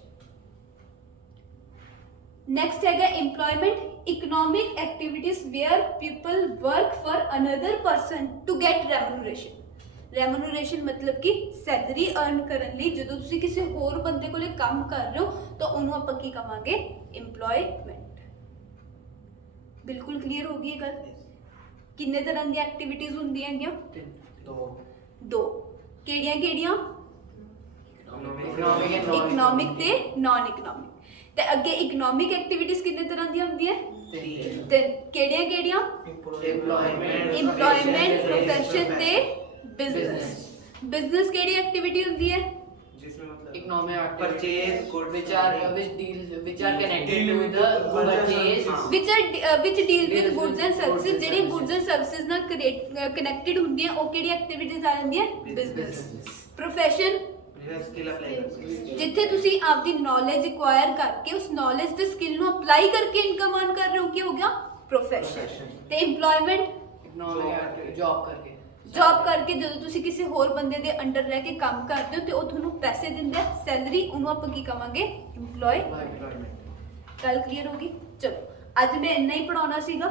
ਨੈਕਸਟ ਹੈਗਾ employment, economic activities where people work for another person to get remuneration. Remuneration ਮਤਲਬ ਕਿ ਸੈਲਰੀ ਅਰਨ ਕਰਨ ਲਈ ਜਦੋਂ ਤੁਸੀਂ ਕਿਸੇ ਹੋਰ ਬੰਦੇ ਕੋਲੇ ਕੰਮ ਕਰ ਰਹੇ ਹੋ ਤਾਂ ਉਹਨੂੰ ਆਪਾਂ ਕੀ ਕਵਾਂਗੇ, ਇੰਪਲੋਇਮੈਂਟ। ਬਿਲਕੁਲ ਕਲੀਅਰ ਹੋ ਗਈ ਇਹ ਗੱਲ? ਕਿੰਨੇ ਤਰ੍ਹਾਂ ਦੀਆਂ ਐਕਟੀਵਿਟੀਜ਼ ਹੁੰਦੀਆਂ ਹੈਗੀਆਂ, ਦੋ। ਕਿਹੜੀਆਂ ਕਿਹੜੀਆਂ, ਇਕਨੋਮਿਕ ਤੇ ਨਾਨ ਇਕਨੋਮਿਕ। ਤੇ ਅੱਗੇ ਇਕਨੋਮਿਕ ਐਕਟੀਵਿਟੀਜ਼ ਕਿੰਨੇ ਤਰ੍ਹਾਂ ਦੀਆਂ ਹੁੰਦੀਆਂ, ਤੇ ਕਿਹੜੀਆਂ ਕਿਹੜੀਆਂ, ਇੰਪਲੋਇਮੈਂਟ, ਪ੍ਰੋਫੈਸ਼ਨ ਤੇ ਬਿਜ਼ਨਸ। ਬਿਜ਼ਨਸ ਕਿਹੜੀ ਐਕਟੀਵਿਟੀ ਹੁੰਦੀ ਹੈ, जिसमें मतलब Economic purchase good which are connected to the purchase, which deal with goods and services। ਜਿਹੜੀ goods and services ਨਾਲ ਕਨੈਕਟਡ ਹੁੰਦੀਆਂ ਉਹ ਕਿਹੜੀ ਐਕਟੀਵਿਟੀਜ਼ ਆ ਜਾਂਦੀਆਂ, ਬਿਜ਼ਨਸ। ਪ੍ਰੋਫੈਸ਼ਨ स्किल अप्लाई कर सकते हैं। ਜਿੱਥੇ ਤੁਸੀਂ ਆਪਦੀ ਨੌਲੇਜ ਐਕਵਾਇਰ ਕਰਕੇ ਉਸ ਨੌਲੇਜ ਤੇ ਸਕਿੱਲ ਨੂੰ ਅਪਲਾਈ ਕਰਕੇ ਇਨਕਮ ਅਰਨ ਕਰ ਰਹੇ ਹੋ, ਕੀ ਹੋ ਗਿਆ, ਪ੍ਰੋਫੈਸ਼ਨ। ਤੇ ਇੰਪਲੋਇਮੈਂਟ, economic job करके, ਜੌਬ ਕਰਕੇ ਜਦੋਂ ਤੁਸੀਂ ਕਿਸੇ ਹੋਰ ਬੰਦੇ ਦੇ ਅੰਡਰ ਰਹਿ ਕੇ ਕੰਮ ਕਰਦੇ ਹੋ ਤੇ ਉਹ ਤੁਹਾਨੂੰ ਪੈਸੇ ਦਿੰਦਾ, ਸੈਲਰੀ, ਉਹਨੂੰ ਆਪਾਂ ਕੀ ਕਵਾਂਗੇ, ਇੰਪਲੋਏ। employment। ਗੱਲ ਕਲੀਅਰ ਹੋ ਗਈ? ਚਲੋ ਅੱਜ ਮੈਂ ਇੰਨਾ ਹੀ ਪੜਾਉਣਾ ਸੀਗਾ।